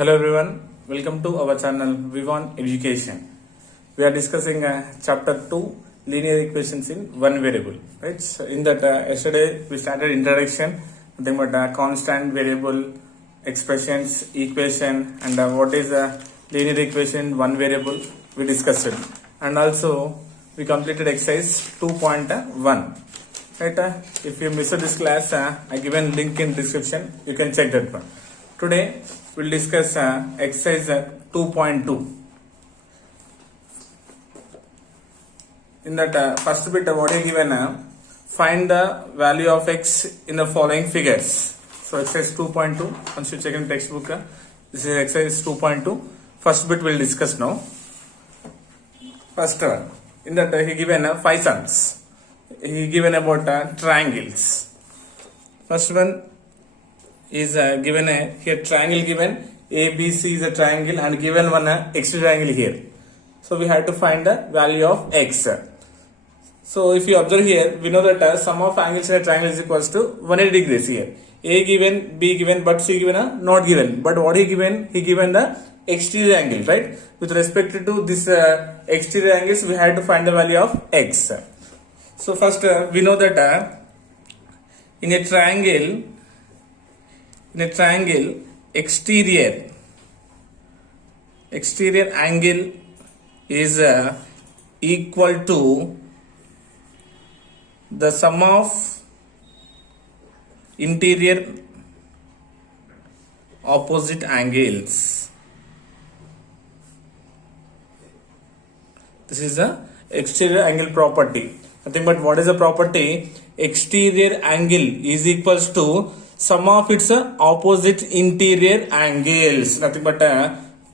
Hello everyone, welcome to our channel Vivan Education. We are discussing chapter 2 linear equations in one variable. Right? So in that yesterday we started introduction, nothing but constant variable expressions, equation, and what is a linear equation in one variable we discussed it. And also we completed exercise 2.1. Right? If you missed this class, I given link in description. You can check that one. Today we'll discuss exercise 2.2. In that first bit, what is given? Find the value of x in the following figures. So exercise 2.2. Once you check in textbook, this is exercise 2.2. First bit we'll discuss now. First one. In that he given 5 sums. He given about triangles. First one is given here triangle given ABC is a triangle and given one x triangle here. So we have to find the value of x. So if you observe here, we know that sum of angles in a triangle is equals to 180 degrees here. A given, B given, but C given, not given. But what he given? He given the exterior angle, right? With respect to this exterior angles, we have to find the value of x. So first we know that in a triangle, exterior angle is equal to the sum of interior opposite angles. This is the exterior angle property. Nothing but what is the property? Exterior angle is equals to sum of its opposite interior angles. Nothing but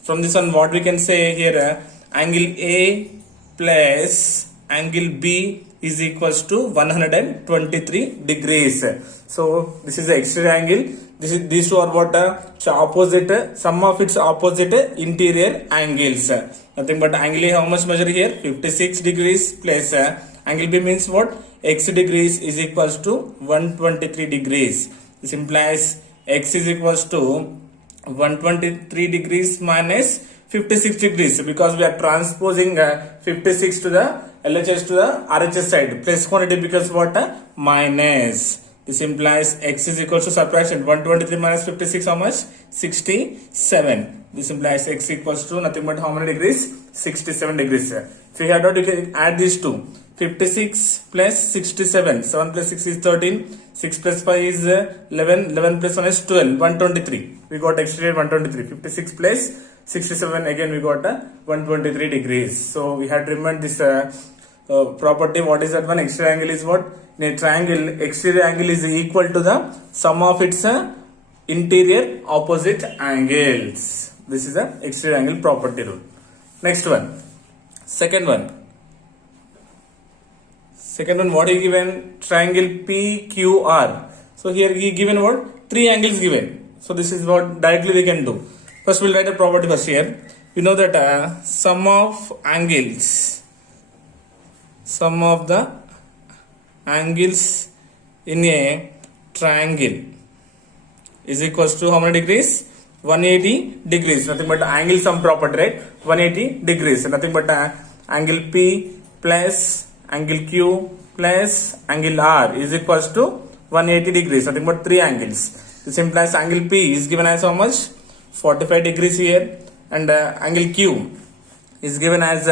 from this one what we can say here, angle A plus angle B is equals to 123 degrees. So this is the exterior angle. These two are what opposite, sum of its opposite interior angles. Nothing but angle A how much measure here? 56 degrees plus angle B means what? X degrees is equals to 123 degrees. This implies x is equals to 123 degrees minus 56 degrees, because we are transposing 56 to the LHS to the RHS side. Plus quantity becomes what? Minus. This implies x is equals to subtraction 123 minus 56 how much? 67. This implies x equals to nothing but how many degrees? 67 degrees. If you have not, you can add these two. 56 plus 67. 7 plus 6 is 13. 6 plus 5 is 11. 11 plus 1 is 12. 123. We got exterior 123. 56 plus 67. Again we got 123 degrees. So we had to remember this property. What is that one? Exterior angle is what? In a triangle, exterior angle is equal to the sum of its interior opposite angles. This is the exterior angle property rule. Next one. Second one, what is given? Triangle PQR. So here he given what? 3 angles given. So this is what directly we can do. First we'll write a property first here. We know that sum of the angles in a triangle is equals to how many degrees? 180 degrees. Nothing but angle sum property, right? 180 degrees. Nothing but angle P plus angle Q plus angle R is equals to 180 degrees. Nothing but 3 angles. This implies angle P is given as how much? 45 degrees here, and angle Q is given as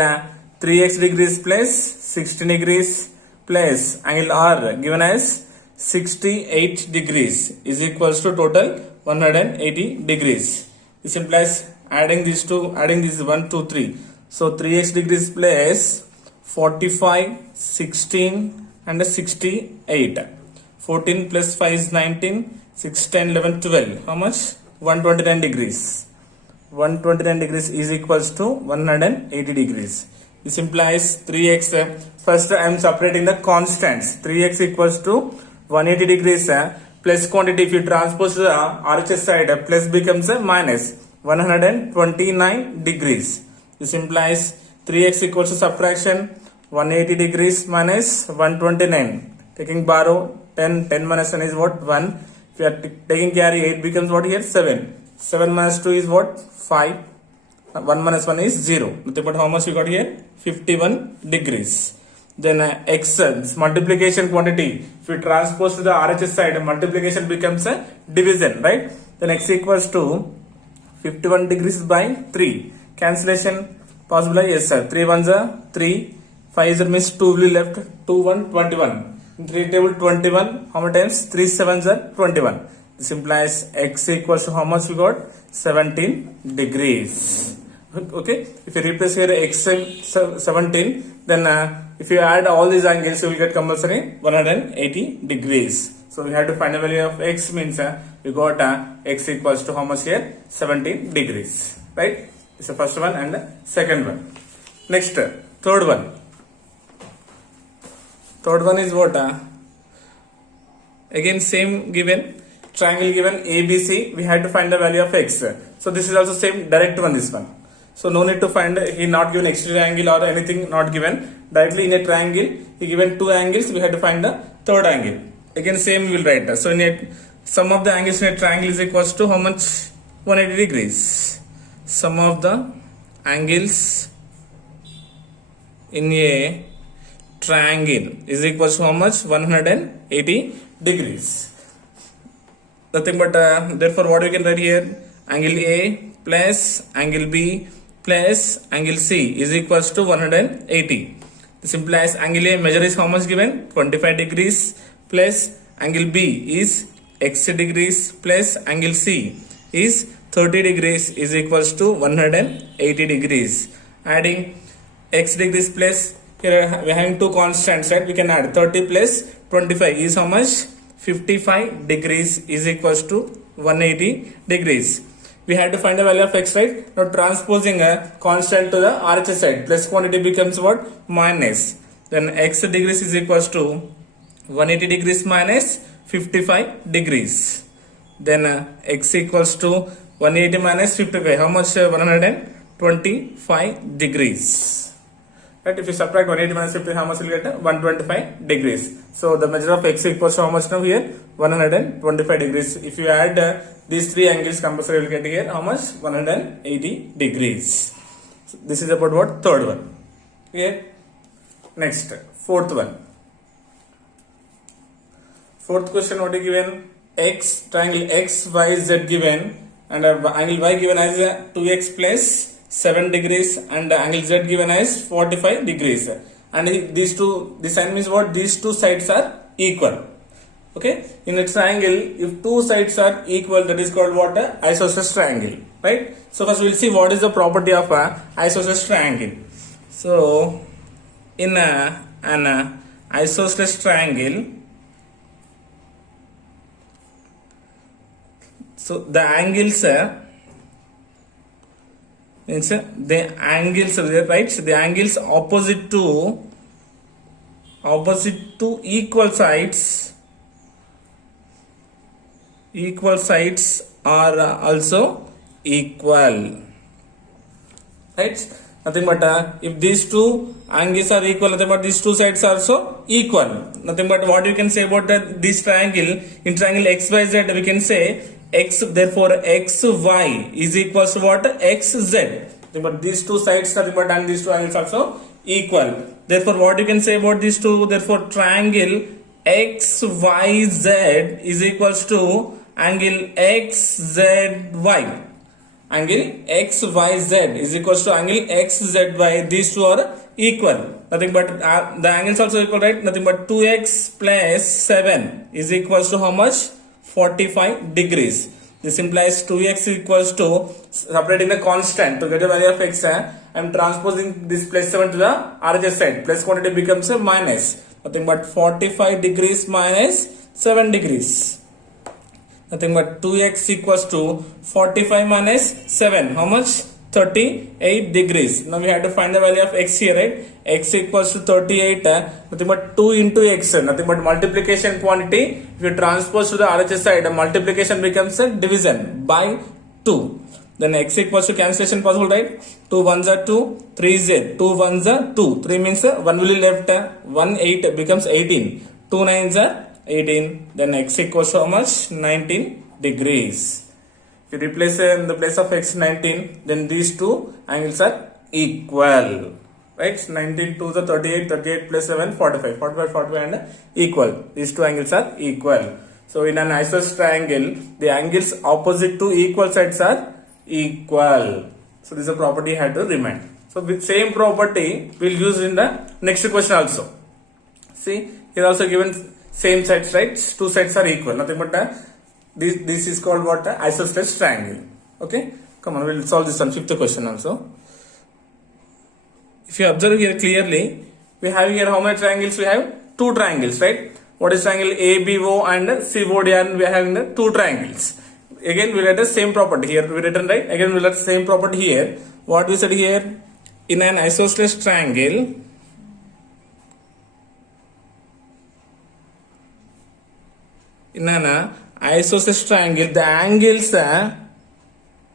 3x degrees plus 16 degrees plus angle R given as 68 degrees is equals to total 180 degrees. This implies adding these 1, 2, 3. So 3x degrees plus 45, 16 and 68. 14 plus 5 is 19, 6, 10, 11, 12. How much? 129 degrees. 129 degrees is equals to 180 degrees. This implies 3x. First I am separating the constants. 3x equals to 180 degrees plus quantity. If you transpose to the RHS side, plus becomes minus 129 degrees. This implies 3x equals to subtraction 180 degrees minus 129. Taking borrow 10 minus 1 is what? 1. If you are taking carry, 8 becomes what here? 7. 7 minus 2 is what? 5. 1 minus 1 is 0. Nothing but how much you got here? 51 degrees. Then x, this multiplication quantity, if you transpose to the RHS side, multiplication becomes a division, right? Then x equals to 51 degrees by 3. Cancellation possible? Yes sir. 3 ones are 3. 5 is means 2 will be left. 2 1 21. In 3 table 21. How many times? 3 sevens are 21. This implies x equals to how much we got? 17 degrees. Okay. If you replace here x 17, then if you add all these angles, you will get compulsory 180 degrees. So we have to find the value of x, means we got x equals to how much here? 17 degrees. Right? It's the first one and the second one. Next, third one. Third one is what? Again same given, triangle given ABC, we had to find the value of x. So this is also same direct one, this one. So no need to find, he not given exterior angle or anything, not given. Directly in a triangle, he given two angles, we had to find the third angle. Again same we will write. So in a sum of the angles in a triangle is equals to how much? 180 degrees. Sum of the angles in a triangle is equals to how much? 180 degrees. Nothing but therefore what we can write here? Angle A plus angle B plus angle C is equals to 180. This implies angle A measure is how much given? 25 degrees plus angle B is x degrees plus angle C is 30 degrees is equals to 180 degrees. Adding x degrees plus, here we are having two constants, right? We can add 30 plus 25 is how much? 55 degrees is equals to 180 degrees. We had to find the value of x, right? Now transposing a constant to the RHS side, plus quantity becomes what? Minus. Then x degrees is equals to 180 degrees minus 55 degrees. Then x equals to 180 minus 55. How much? 125 degrees. Right? If you subtract 180 minus 50, how much will you get? 125 degrees. So the measure of x equals to how much now here? 125 degrees. If you add these three angles, compulsory you will get here how much? 180 degrees. So this is about what? Third one. Okay. Next, fourth one. Fourth question, what is given? X, triangle x, y, z given, and angle y given as 2x plus 7 degrees, and angle z given as 45 degrees. And these two, this sign means what? These two sides are equal. Okay. In a triangle, if two sides are equal, that is called what? Isostress triangle. Right. So first we will see what is the property of a isostress triangle. So in an isostress triangle, so the angles means the angles, right? So the angles opposite to equal sides are also equal, right? Nothing but if these two angles are equal, nothing but these two sides are also equal. Nothing but what you can say about this triangle, in triangle xyz we can say x, therefore xy is equals to what? Xz. But these two sides, nothing but, and these two angles also equal. Therefore what you can say about these two? Therefore triangle xyz is equals to angle xzy. Angle xyz is equals to angle xzy. These two are equal. Nothing but the angles also equal, right? Nothing but 2x plus 7 is equals to how much? 45 degrees. This implies 2x equals to, separating the constant to get the value of x, I am transposing this plus 7 to the RHS side. Plus quantity becomes a minus. Nothing but 45 degrees minus 7 degrees. Nothing but 2x equals to 45 minus 7. How much? 38 degrees. Now we have to find the value of x here, right? X equals to 38. Nothing but 2 into x. Nothing but multiplication quantity. If you transpose to the RHS side, multiplication becomes a division by 2. Then x equals to cancellation possible, right? 2 ones are 2, 3 z, 2 ones are 2. 3 means 1 will be left. 1 8 becomes 18. 2 nines are 18. Then x equals to how much? 19 degrees. If you replace in the place of x 19, then these two angles are equal. Right? 19 to the 38, 38 plus 7, 45, 45, 45 and equal. These two angles are equal. So in an isosceles triangle, the angles opposite to equal sides are equal. So this is a property had to remind. So with same property we'll use in the next question also. See, here also given same sides, right? Two sides are equal. Nothing but this is called what? Isosceles triangle. Okay, come on, we'll solve this one. Fifth question also. If you observe here clearly, we have here how many triangles? We have two triangles, right? What is triangle ABO and COD, and we are having the two triangles. Again we write the same property here. We written, right? Again we write the same property here. What we said here? In an isosceles triangle,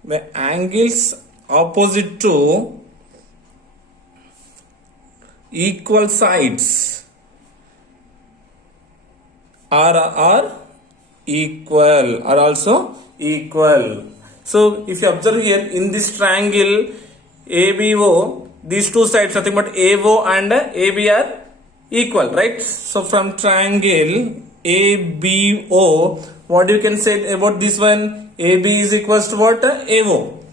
the angles opposite to equal sides are also equal. So if you observe here in this triangle ABO, these two sides nothing but AO and AB are equal, right? So from triangle ABO, what you can say about this one? AB is equals to what? AO.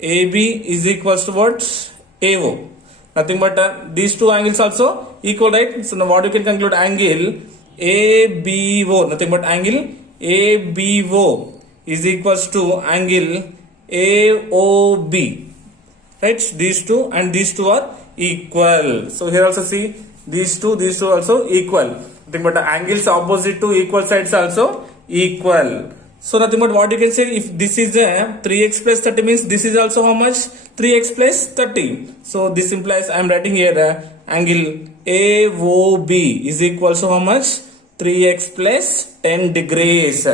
AB is equals to what? AO. Nothing but these two angles also equal, right? So now what you can conclude? Angle ABO, nothing but angle ABO is equals to angle AOB, right? These two and these two are equal. So here also see these two also equal. Nothing but angles opposite to equal sides also equal. So nothing but what you can say, if this is a 3x plus 30 means this is also how much? 3x plus 30. So this implies I am writing here angle AOB is equal to how much? 3x plus 10 degrees.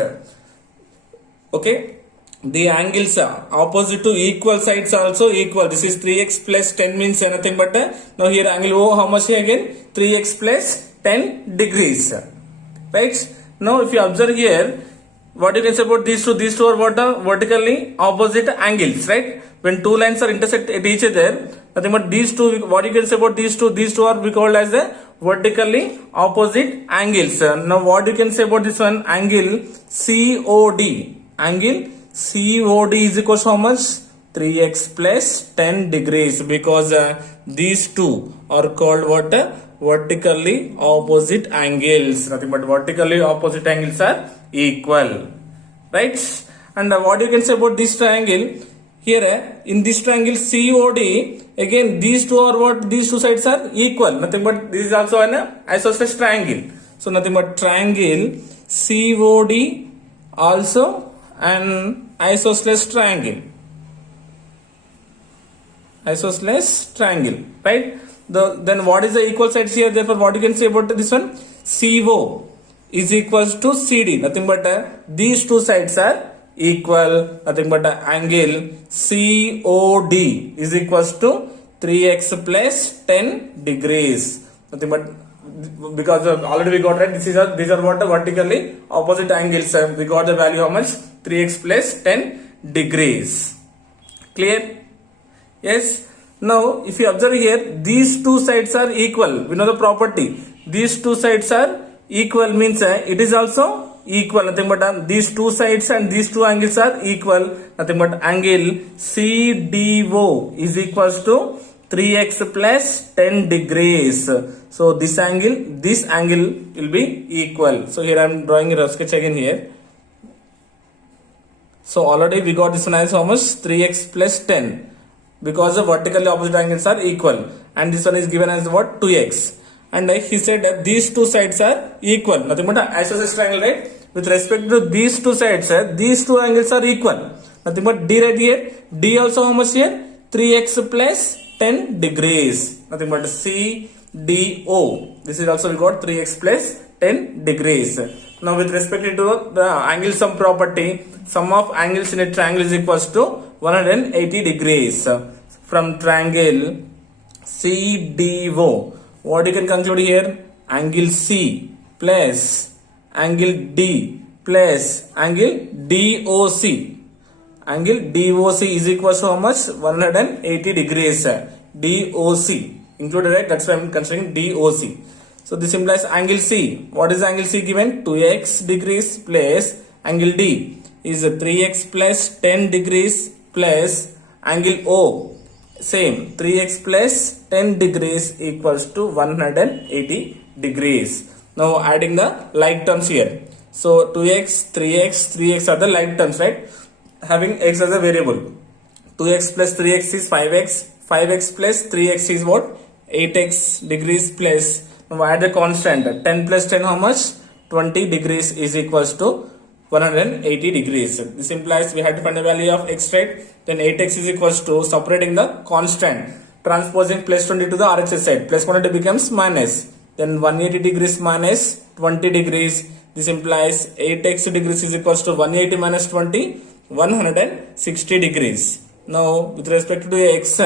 Okay. The angles opposite to equal sides are also equal. This is 3x plus 10 means nothing but now here angle O how much again? 3x plus 10 degrees. Right. Now if you observe here, what you can say about these two are what? Vertically opposite angles, right? When two lines are intersect at each other, nothing but these two, what you can say about these two are we called as the vertically opposite angles. Now what you can say about this one? Angle COD. Angle COD is equal to how much? 3x plus 10 degrees, because these two are called what? Vertically opposite angles. Nothing but vertically opposite angles are equal, right? And what you can say about this triangle here? In this triangle COD, again these two are what? These two sides are equal. Nothing but this is also an isosceles triangle. So nothing but triangle COD also an isosceles triangle. Isosceles triangle, right? Then what is the equal sides here? Therefore what you can say about this one? CO is equals to CD. Nothing but these two sides are equal. Nothing but angle COD is equals to 3x plus 10 degrees. Nothing but because already we got, right? These are what? Vertically opposite angles. We got the value how much? 3x plus 10 degrees. Clear? Yes. Now if you observe here, these two sides are equal. We know the property. These two sides are equal means it is also equal. Nothing but these two sides and these two angles are equal. Nothing but angle CDO is equals to 3x plus 10 degrees. So this angle will be equal. So here I am drawing a rough sketch again here. So already we got this one as how much? 3x plus 10, because the vertically opposite angles are equal, and this one is given as what? 2x. And he said that these two sides are equal. Nothing but isosceles triangle, right? With respect to these two sides, these two angles are equal. Nothing but D right here. D also how much here? 3x plus 10 degrees. Nothing but CDO. This is also we got 3x plus 10 degrees. Now with respect to the angle sum property, sum of angles in a triangle is equals to 180 degrees. From triangle CDO, what you can conclude here? Angle C plus angle D plus angle DOC. angle DOC is equals to how much? 180 degrees. DOC included, right? That's why I'm considering DOC. So this implies angle C. What is angle C given? 2x degrees plus angle D is 3x plus 10 degrees plus angle O. Same 3x plus 10 degrees equals to 180 degrees. Now adding the like terms here. So 2x, 3x, 3x are the like terms, right? Having x as a variable. 2x plus 3x is 5x. 5x plus 3x is what? 8x degrees plus. Now add the constant. 10 plus 10 how much? 20 degrees is equals to 180 degrees. This implies we have to find the value of x, right? Then 8x is equals to separating the constant. Transposing plus 20 to the RHS side. Plus quantity becomes minus. Then 180 degrees minus 20 degrees. This implies 8x degrees is equals to 180 minus 20, 160 degrees. Now with respect to x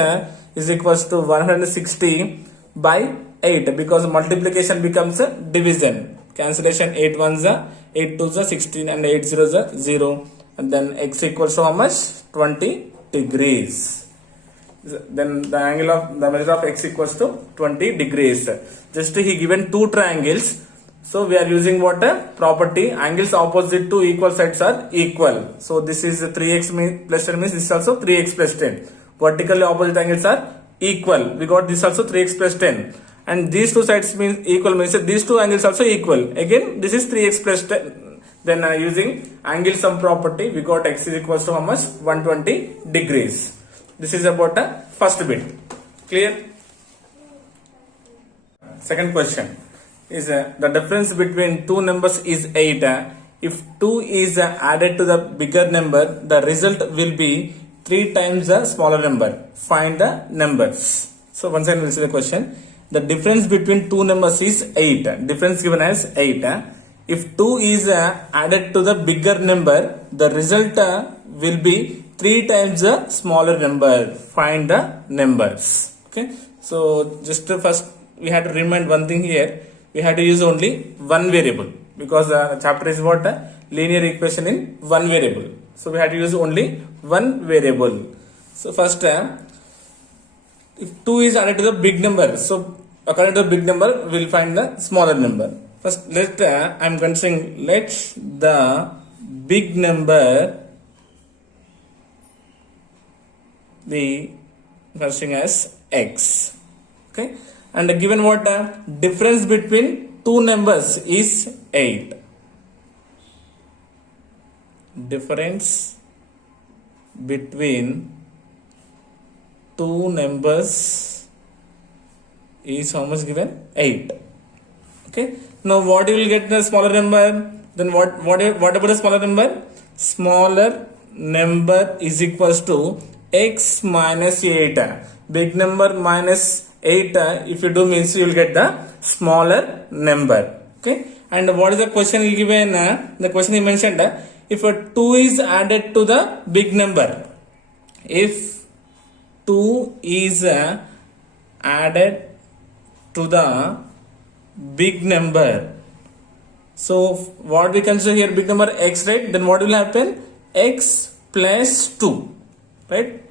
is equals to 160 by 8 because multiplication becomes a division. Cancellation 8 ones are 8 2s are 16 and 8 zeros are 0. And then x equals to how much? 20 degrees. Then the angle of the measure of x equals to 20 degrees. Just he given two triangles. So we are using what a property? Angles opposite to equal sides are equal. So this is 3x plus 10 means this is also 3x plus 10. Vertically opposite angles are equal. We got this also 3x plus 10. And these two sides means equal means these two angles also equal. Again this is 3x plus 10. Then using angle sum property we got x is equals to how much? 120 degrees. This is about a first bit. Clear? Second question is the difference between two numbers is 8. If 2 is added to the bigger number, the result will be 3 times the smaller number. Find the numbers. So once again we'll see the question. The difference between two numbers is 8. Difference given as 8. If 2 is added to the bigger number, the result will be 3 times the smaller number. Find the numbers. Okay. So just first we had to remind one thing here. We had to use only one variable because the chapter is what? Linear equation in one variable. So we had to use only one variable. So first if 2 is added to the big number, so according to the big number we will find the smaller number. First let I am considering let the big number be considering as x. Okay. And given what difference between two numbers is 8. Difference between two numbers is how much given? 8. Okay. Now what you will get the smaller number? Then what about the smaller number? Smaller number is equals to x minus 8. Big number minus 8 if you do means you will get the smaller number. Okay. And what is the question given? The question he mentioned if a 2 is added to the big number. If 2 is added to the big number. So what we consider here big number x, right? Then what will happen? X plus 2. Right?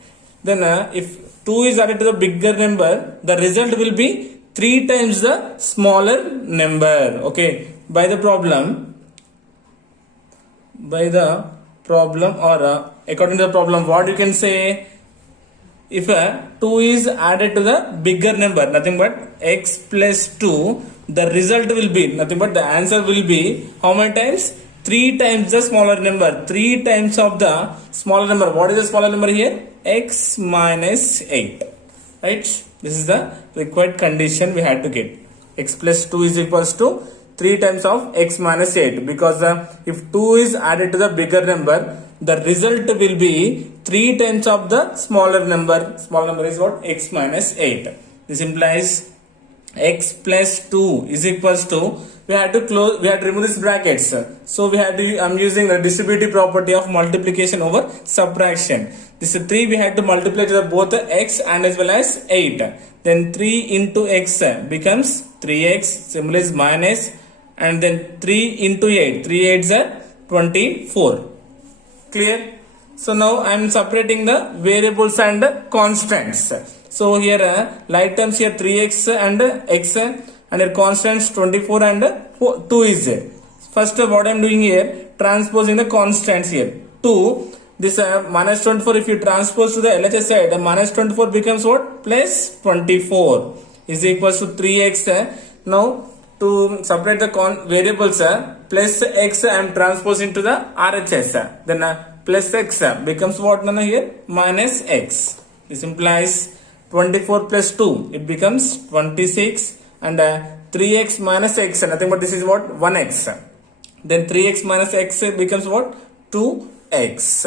Then if 2 is added to the bigger number, the result will be 3 times the smaller number. Okay. By the problem or according to the problem, what you can say? If 2 is added to the bigger number, nothing but x plus 2, the result will be nothing but the answer will be how many times? 3 times the smaller number. 3 times of the smaller number. What is the smaller number here? X minus 8. Right? This is the required condition we had to get. X plus 2 is equals to 3 times of x minus 8. Because if 2 is added to the bigger number, the result will be 3 times of the smaller number. Small number is what? X minus 8. This implies x plus 2 is equals to, we had to remove these brackets. So I'm using the distributive property of multiplication over subtraction. This 3 we had to multiply to both x and as well as 8. Then 3 into x becomes 3x, symbol is minus, and then 3 into 8. 3 8s are 24. Clear? So now I am separating the variables and constants. So here like terms here 3x and x and here constants 24 and 2 is there. First what I am doing here, transposing the constants here. 2, this minus 24, if you transpose to the LHS side, minus 24 becomes what? Plus 24 is equals to 3x. Now to separate the variables, plus x I am transposing to the RHS. Then plus x becomes what now here? Minus x. This implies 24 plus 2. It becomes 26 and 3x minus x. Nothing but this is what? 1x. Then 3x minus x becomes what? 2x.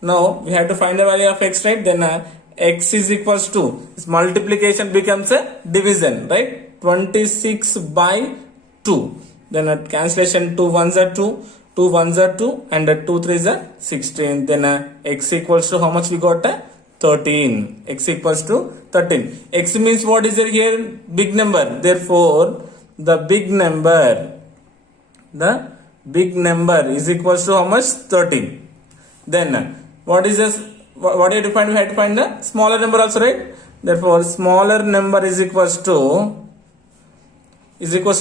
Now we have to find the value of x, right? Then x is equals to, this multiplication becomes a division, right? 26 by 2. Then cancellation, 2 1s are 2. 2 1s are 2 and 2 3s are 16. Then x equals to how much we got? 13. X equals to 13. X means what is there here? Big number. Therefore, the big number is equals to how much? 13. Then what is this? What do you define? We have to find the smaller number also, right? Therefore, smaller number is equals to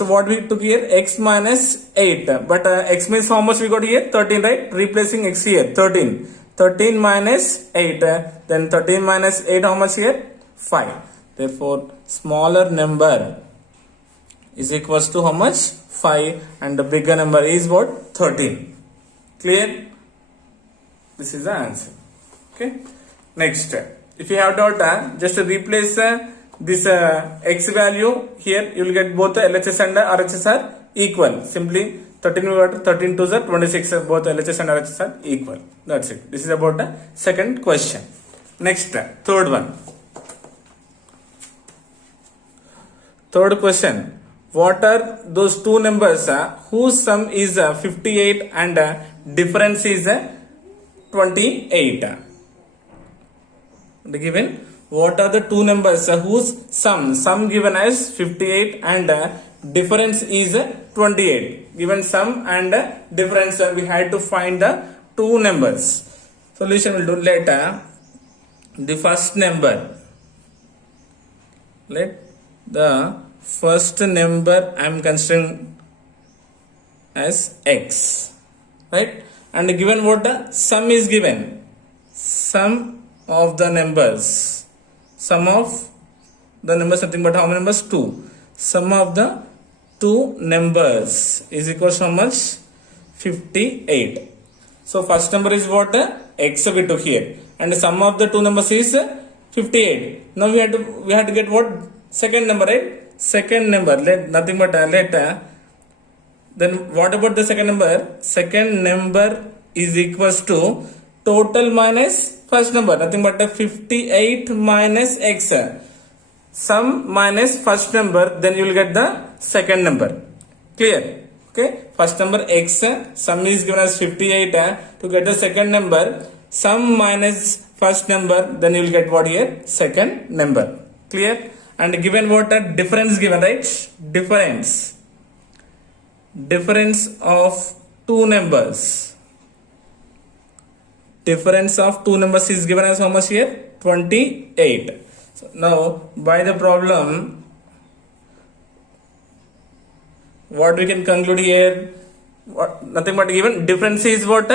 what we took here? X minus 8. But x means how much we got here? 13, right? Replacing x here, 13. 13 minus 8. Then 13 minus 8, how much here? 5. Therefore, smaller number is equals to how much? 5. And the bigger number is what? 13. Clear? This is the answer. Okay. Next, if you have doubt, just replace this x value here. You will get both the LHS and RHS are equal. Simply 13 we got 13 to the 26. Both LHS and RHS are equal. That's it. This is about the second question. Next, third one. Third question. What are those two numbers whose sum is 58 and difference is 28? Given, what are the two numbers whose sum given as 58 and difference is 28? Given sum and difference, we had to find the two numbers. Solution will do later. The first number, let the first number I am considering as x, right? And given what the sum is given, sum of the numbers, sum of the numbers nothing but how many numbers? 2. Sum of the two numbers is equal to how much? 58. So first number is what? X we took here, and the sum of the two numbers is 58. Now we had to get what? Second number, right? Second number, let nothing but let then what about the second number? Second number is equals to total minus first number, nothing but 58 minus x. Sum minus first number, then you will get the second number. Clear? Okay. First number x, sum is given as 58. To get the second number, sum minus first number, then you will get what here? Second number. Clear? And given what? A difference given, right? Difference of two numbers. Difference of two numbers is given as how much here? 28. So now by the problem, what we can conclude here? Nothing but given difference is what?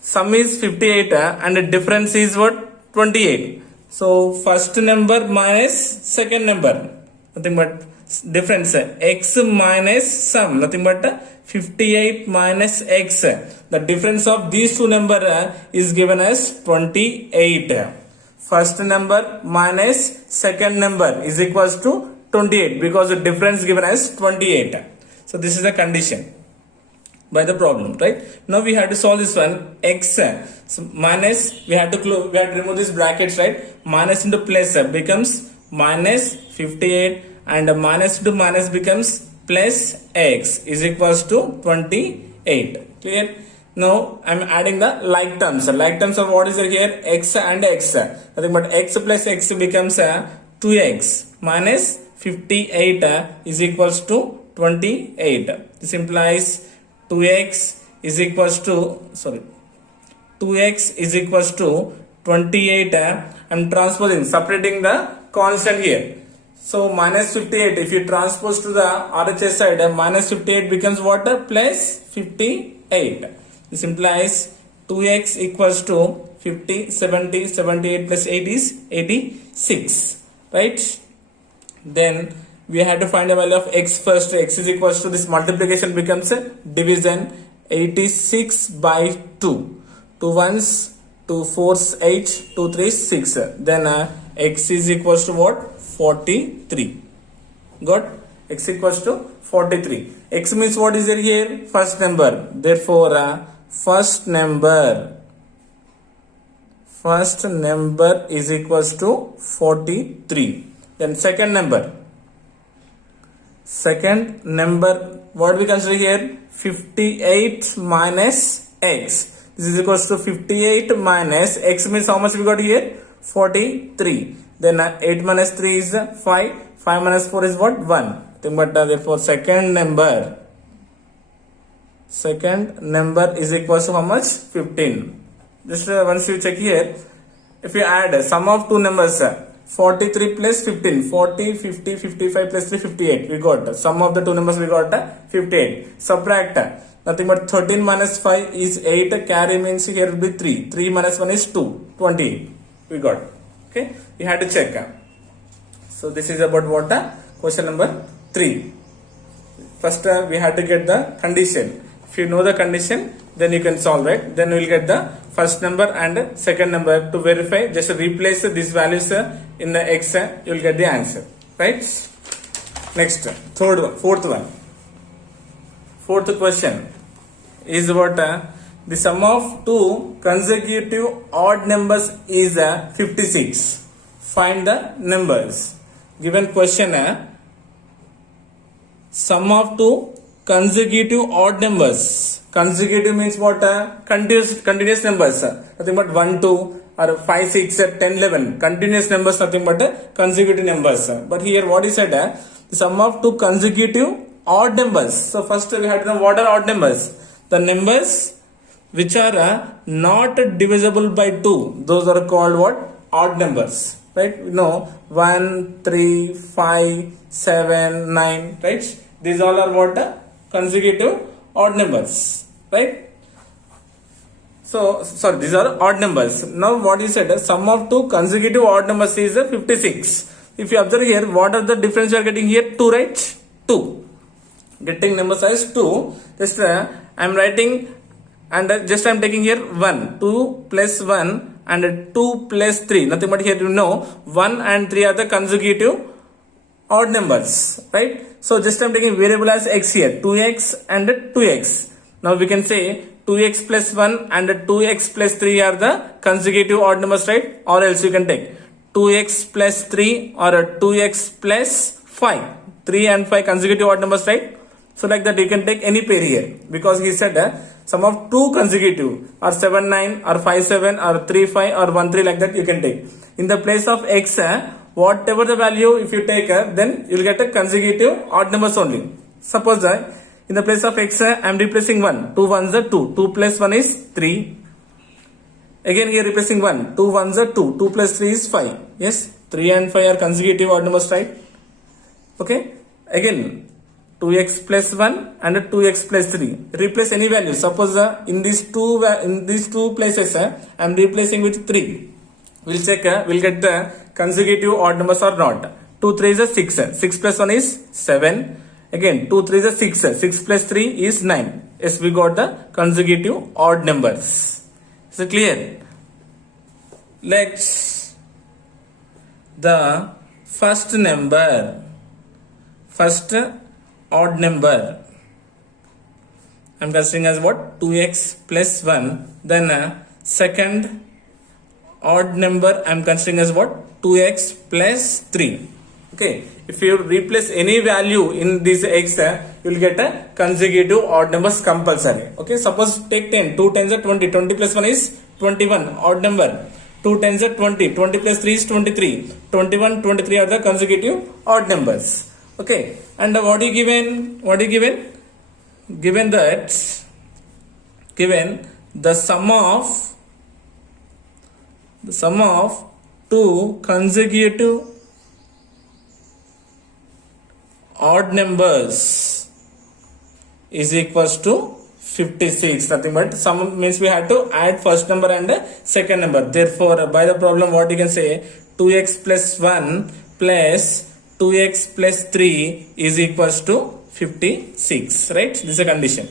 Sum is 58 and the difference is what? 28. So first number minus second number, nothing but difference, x minus sum, nothing but 58 minus x. The difference of these two number is given as 28. First number minus second number is equals to 28 because the difference given as 28. So this is the condition by the problem, right? Now we have to solve this one. X, so minus, we have to remove these brackets, right? Minus into plus becomes minus 58 and minus into minus becomes plus x is equals to 28. Clear? Now I am adding the like terms. Like terms of what is there here? X and x. Nothing but x plus x becomes 2x minus 58 is equals to 28. This implies 2x is equals to 2x is equals to 28. I'm transposing, separating the constant here. So minus 58, if you transpose to the RHS side, minus 58 becomes what? Plus 58. This implies 2x equals to 50, 70, 78 plus 8 is 86. Right? Then we had to find a value of x first. X is equals to, this multiplication becomes a division, 86 by 2. 2 ones, 2 fours 8, 2 threes 6. Then x is equals to what? 43. Got? X equals to 43. X means what is there here? First number. Therefore, first number is equals to 43. Then second number, what we consider here? 58 minus x. This is equals to 58 minus x means how much we got here? 43. Then 8 minus 3 is 5. 5 minus 4 is what? 1. But therefore second number is equals to how much? 15. Just once you check here, if you add sum of two numbers, 43 plus 15, 40, 50, 55 plus 3, 58. We got sum of the two numbers, we got 58. Subtract, nothing but 13 minus 5 is 8. Carry means here will be 3. 3 minus 1 is 2. 28. We got. Okay. You had to check. So this is about what? Question number 3. First we have to get the condition. If you know the condition, then you can solve it. Then we will get the first number and second number. To verify, just replace these values in the x, you will get the answer. Right? Next, fourth question is what? The sum of two consecutive odd numbers is 56. Find the numbers. Given question, sum of two consecutive odd numbers. Consecutive means what? Continuous numbers. Nothing but 1, 2 or 5, 6, 10, 11. Continuous numbers, nothing but consecutive numbers. But here what is said? The sum of two consecutive odd numbers. So first we have to know what are odd numbers. The numbers which are not divisible by 2. Those are called what? Odd numbers. Right? We know 1, 3, 5, 7, 9. Right? These all are what? Consecutive odd numbers. Right? So, sorry, these are odd numbers. Now what is said? Sum of two consecutive odd numbers is 56. If you observe here, what are the difference you are getting here? 2, right? 2. Getting number size 2. Just I am writing and just I am taking here 1. 2 plus 1 and 2 plus 3. Nothing but here you know 1 and 3 are the consecutive odd numbers. Right? So just I am taking variable as x here. 2x and 2x. Now we can say 2x plus 1 and 2x plus 3 are the consecutive odd numbers, right? Or else you can take 2x plus 3 or 2x plus 5. 3 and 5 consecutive odd numbers, right? So like that you can take any pair here. Because he said sum of two consecutive or 7, 9 or 5, 7 or 3, 5 or 1, 3 like that you can take. In the place of x, whatever the value if you take, then you will get a consecutive odd numbers only. Suppose in the place of x, I am replacing 1. 2 ones are 2. 2 plus 1 is 3. Again here replacing 1. 2 ones are 2. 2 plus 3 is 5. Yes, 3 and 5 are consecutive odd numbers, right? Okay. Again 2x plus 1 and 2x plus 3. Replace any value. Suppose in these two places I am replacing with 3. We'll check. We'll get the consecutive odd numbers or not. 2 3 is 6. 6 plus 1 is 7. Again 2 3 is 6. 6 plus 3 is 9. Yes, we got the consecutive odd numbers. Is it clear? Let's the first odd number I'm considering as what? 2x plus 1. Then second odd number I'm considering as what? 2x plus 3. Okay, if you replace any value in this x, you will get a consecutive odd numbers compulsory. Okay, suppose take 10. 2 10s are 20. 20 plus 1 is 21. Odd number. 2 10s are 20. 20 plus 3 is 23. 21, 23 are the consecutive odd numbers. Okay, and what is given? Given the sum of the sum of two consecutive odd numbers is equals to 56. Nothing but sum means we have to add first number and second number. Therefore, by the problem, what you can say, 2x plus 1 plus 2x plus 3 is equals to 56. Right? This is a condition.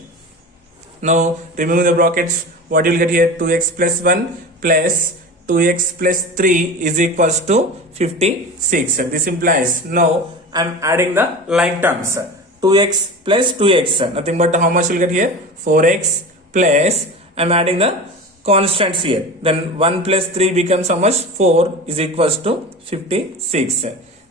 Now, remove the brackets. What you will get here? 2x plus 1 plus 2x plus 3 is equals to 56. This implies, now I am adding the like terms. 2x plus 2x, nothing but how much you will get here? 4x plus, I am adding the constants here. Then 1 plus 3 becomes how much? 4 is equals to 56.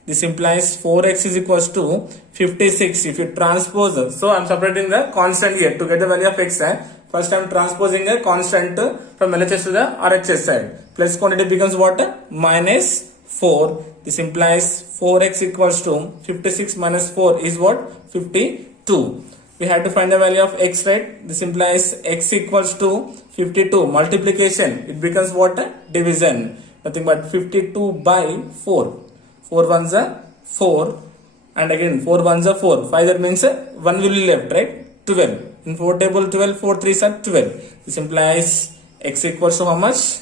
This implies 4x is equals to 56 if you transpose. So I am separating the constant here to get the value of x. First I am transposing a constant from LHS to the RHS side. Plus quantity becomes what? Minus 4. This implies 4x equals to 56 minus 4 is what? 52. We have to find the value of x, right? This implies x equals to 52. Multiplication, it becomes what? Division. Nothing but 52 by 4. 4 ones are 4. And again 4 ones are 4. 5, that means 1 will be left, right? 12. In 4 table 12, 4 3s are 12. This implies x equals to how much?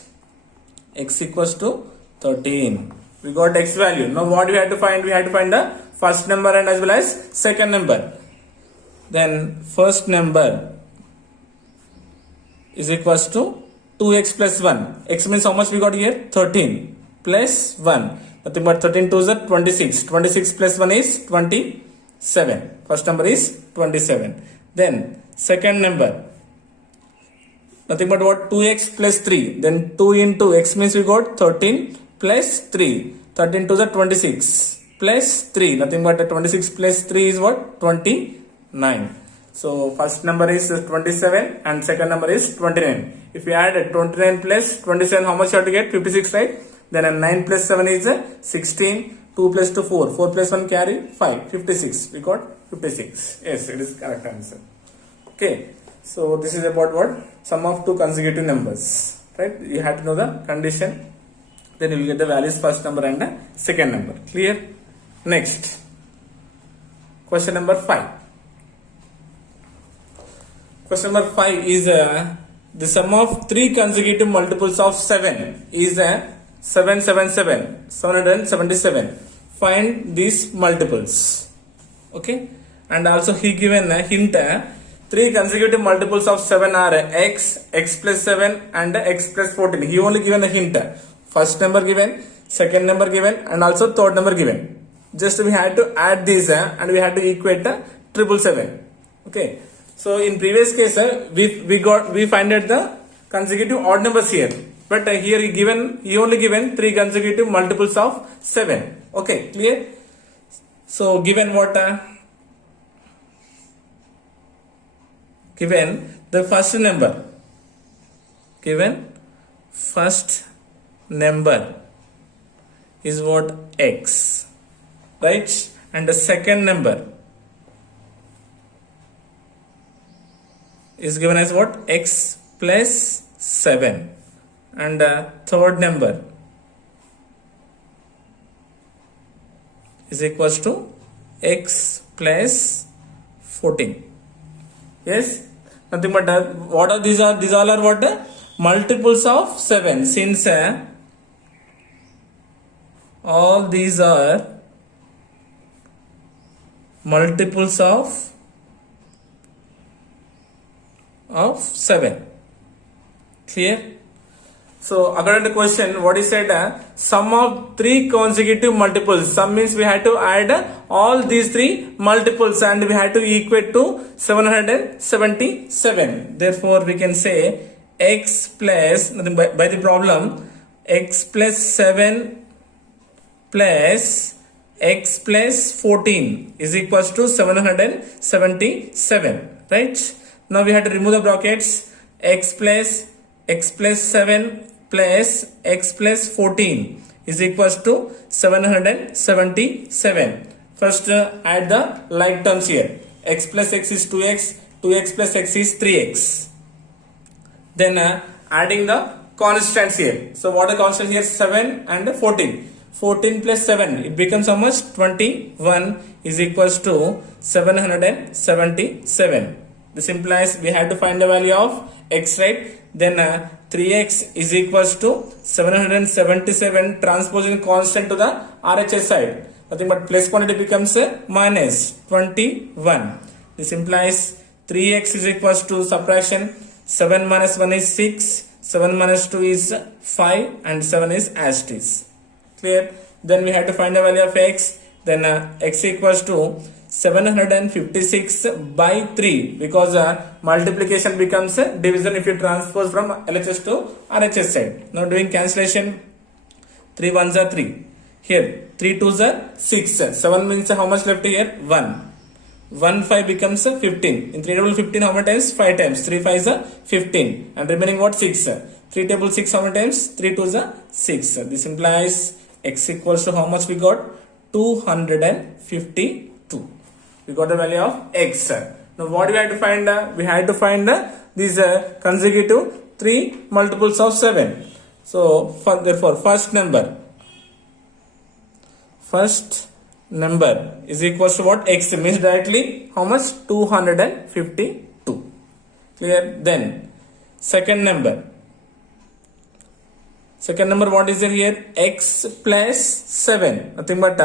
X equals to 13. We got x value. Now what we have to find? We have to find the first number and as well as second number. Then first number is equals to 2x plus 1. X means how much we got here? 13 plus 1. Nothing but 13 2s are 26. 26 plus 1 is 27. First number is 27. Then second number, nothing but what? 2x plus 3. Then 2 into x means we got 13 plus 3. 13 to the 26 plus 3. Nothing but 26 plus 3 is what? 29. So first number is 27 and second number is 29. If you add 29 plus 27, how much you have to get? 56, right? Then 9 plus 7 is 16. 2 plus 2 4. 4 plus 1 carry 5. 56. We got 56. Yes, it is correct answer. Okay. So this is about what? Sum of two consecutive numbers. Right? You have to know the condition. Then you will get the values first number and second number. Clear? Next. Question number 5. Question number 5 is the sum of three consecutive multiples of 7 is 777. Find these multiples. Okay? And also he given a hint. Three consecutive multiples of 7 are x plus 7 and x plus 14. He only given a hint. First number given, second number given and also third number given. Just we had to add these and we had to equate 777. Okay. So in previous case we find out the consecutive odd numbers here. But here he only given three consecutive multiples of 7. Okay, clear? So given what? Given the first number. Given first number is what? X, right? And the second number is given as what? X plus 7. And the third number is equals to x plus 14. Yes, nothing but what are these? These all are what? Multiples of 7. Since all these are multiples of 7. Clear? So according to the question, what is said? Sum of three consecutive multiples. Sum means we had to add all these three multiples and we had to equate to 777. Therefore, we can say x plus, by the problem, x plus 7 plus x plus 14 is equals to 777. Right? Now we have to remove the brackets. X plus 7 plus x plus 14 is equals to 777. First add the like terms here. X plus x is 2x, 2x plus x is 3x. Then adding the constants here. So what are constants here? 7 and 14. 14 plus 7, it becomes how much? 21 is equals to 777. This implies we have to find the value of x, right? Then 3x is equals to 777 transposing constant to the RHS side. Nothing but place quantity becomes minus 21. This implies 3x is equals to subtraction 7 minus 1 is 6, 7 minus 2 is 5 and 7 is as it is. Clear? Then we have to find the value of x. Then x equals to 756 by 3 because multiplication becomes division if you transpose from LHS to RHS side. Now doing cancellation, 3 ones are 3. Here 3 twos are 6. 7 means how much left here? 1. 1 5 becomes 15. In 3 table 15 how many times? 5 times. 3 5 is 15 and remaining what? 6. 3 table 6 how many times? 3 2 is 6. This implies x equals to how much we got? 252. We got the value of x. Now what do we have to find? We had to find these consecutive 3 multiples of 7. So therefore first number is equals to what? X means directly how much? 252. Clear? Then second number what is there here? X plus 7. Nothing but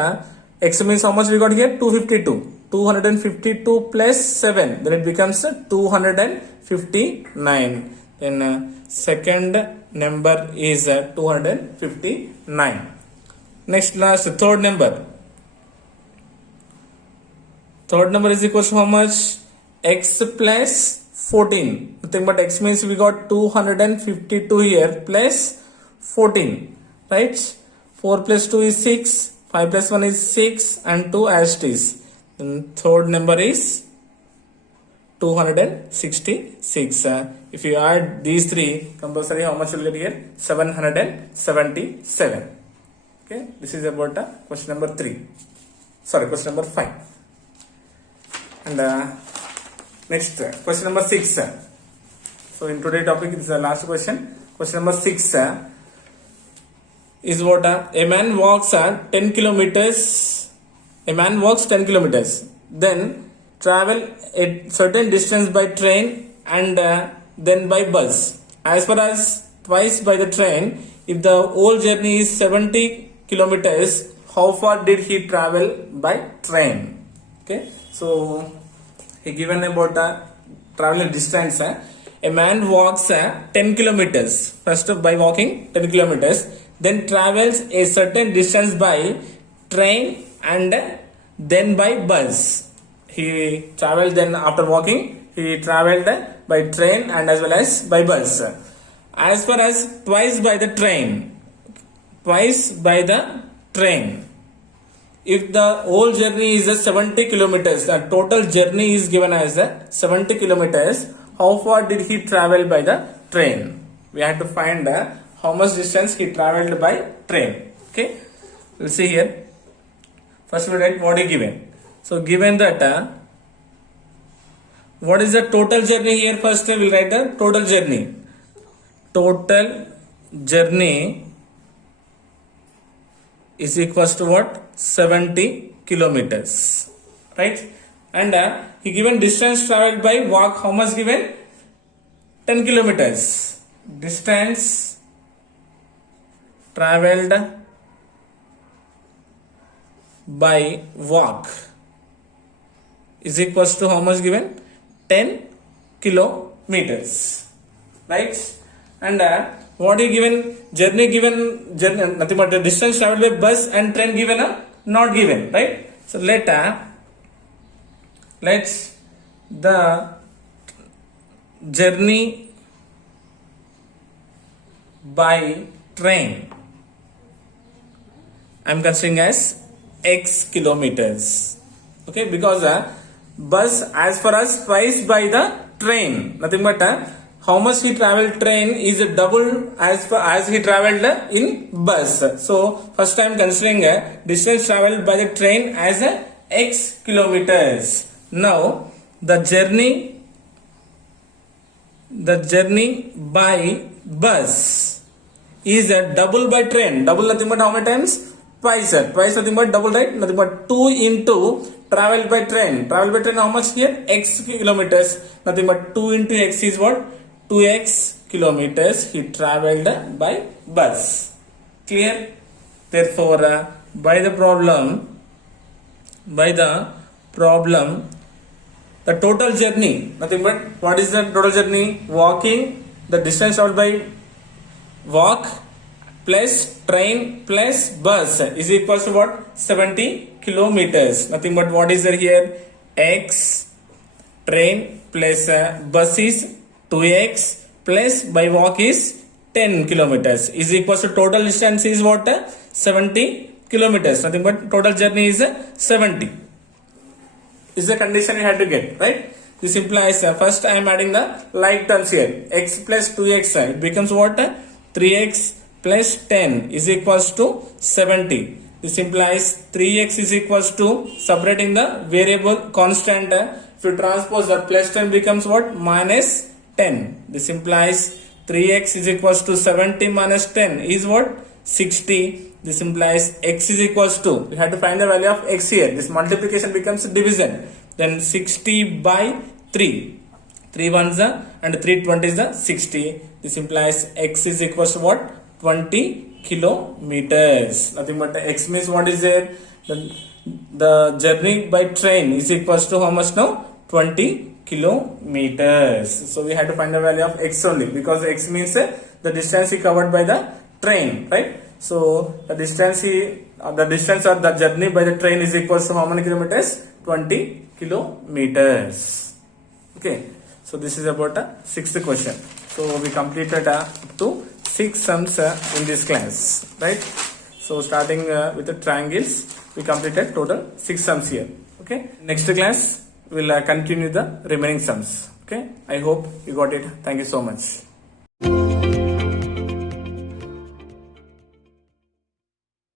x means how much we got here? 252. 252 plus 7, then it becomes 259. Then second number is 259. Next last third number is equal to how much? X plus 14. Nothing but x means we got 252 here plus 14, right? 4 plus 2 is 6, 5 plus 1 is 6 and 2 as it is. Then third number is 266. If you add these three, compulsory how much will get here? 777. Okay, this is about question number 5. And next question number 6. So in today's topic, this is the last question. Question number 6 is what? A man walks 10 kilometers. A man walks 10 kilometers. Then travel a certain distance by train and then by bus. As far as twice by the train, if the whole journey is 70 kilometers, how far did he travel by train? Okay, so he given about travel distance. A man walks 10 kilometers. First by walking 10 kilometers, then travels a certain distance by train and then by bus. He traveled, then after walking he traveled by train and as well as by bus. As far as twice by the train, if the whole journey is 70 kilometers, the total journey is given as 70 kilometers, how far did he travel by the train? We have to find how much distance he traveled by train. Okay, we'll see here. First we write what is given. So given that what is the total journey here? First we will write the total journey. Total journey is equals to what? 70 kilometers, right? And he given distance traveled by walk. How much given? 10 kilometers. Distance traveled by walk is equals to how much given? 10 kilometers, right? And what is given? Journey nothing but the distance traveled by bus and train given not given, right? So let's the journey by train I am considering as x kilometers. Okay, because bus as far as twice by the train, nothing but how much he traveled train is double as far as he traveled in bus. So first I am considering distance traveled by the train as x kilometers. Now the journey by bus is double by train. Double nothing but how many times? Twice, sir. Twice nothing but double, right? Nothing but 2 into travel by train. Travel by train how much here? X kilometers. Nothing but 2 into X is what? 2x kilometers he traveled by bus. Clear? Therefore, by the problem, the total journey, nothing but what is the total journey? Walking, the distance traveled by walk plus train plus bus is equals to what? 70 kilometers. Nothing but what is there here? X train plus bus is 2x plus by walk is 10 kilometers is equals to total distance is what? 70 kilometers. Nothing but total journey is 70. Is the condition you had to get, right? This implies first I am adding the like terms here. X plus 2x, it becomes what? 3x plus 10 is equals to 70. This implies 3x is equals to, separating the variable constant, if you transpose the plus 10 becomes what? Minus 10. This implies 3x is equals to 70 minus 10 is what? 60. This implies x is equals to, we have to find the value of x here. This multiplication becomes division. Then 60 by 3. 3 ones and 3 20s the 60. This implies x is equals to what? 20 kilometers. Nothing but x means what is there? The journey by train is equals to how much now? 20 kilometers. So we had to find the value of x only, because x means the distance he covered by the train, right? So the distance or the journey by the train is equals to how many kilometers? 20 kilometers. Okay. So this is about a sixth question. So we completed up to 6 sums in this class, right? So starting with the triangles, we completed total 6 sums here. Okay. Next class we'll continue the remaining sums. Okay. I hope you got it. Thank you so much.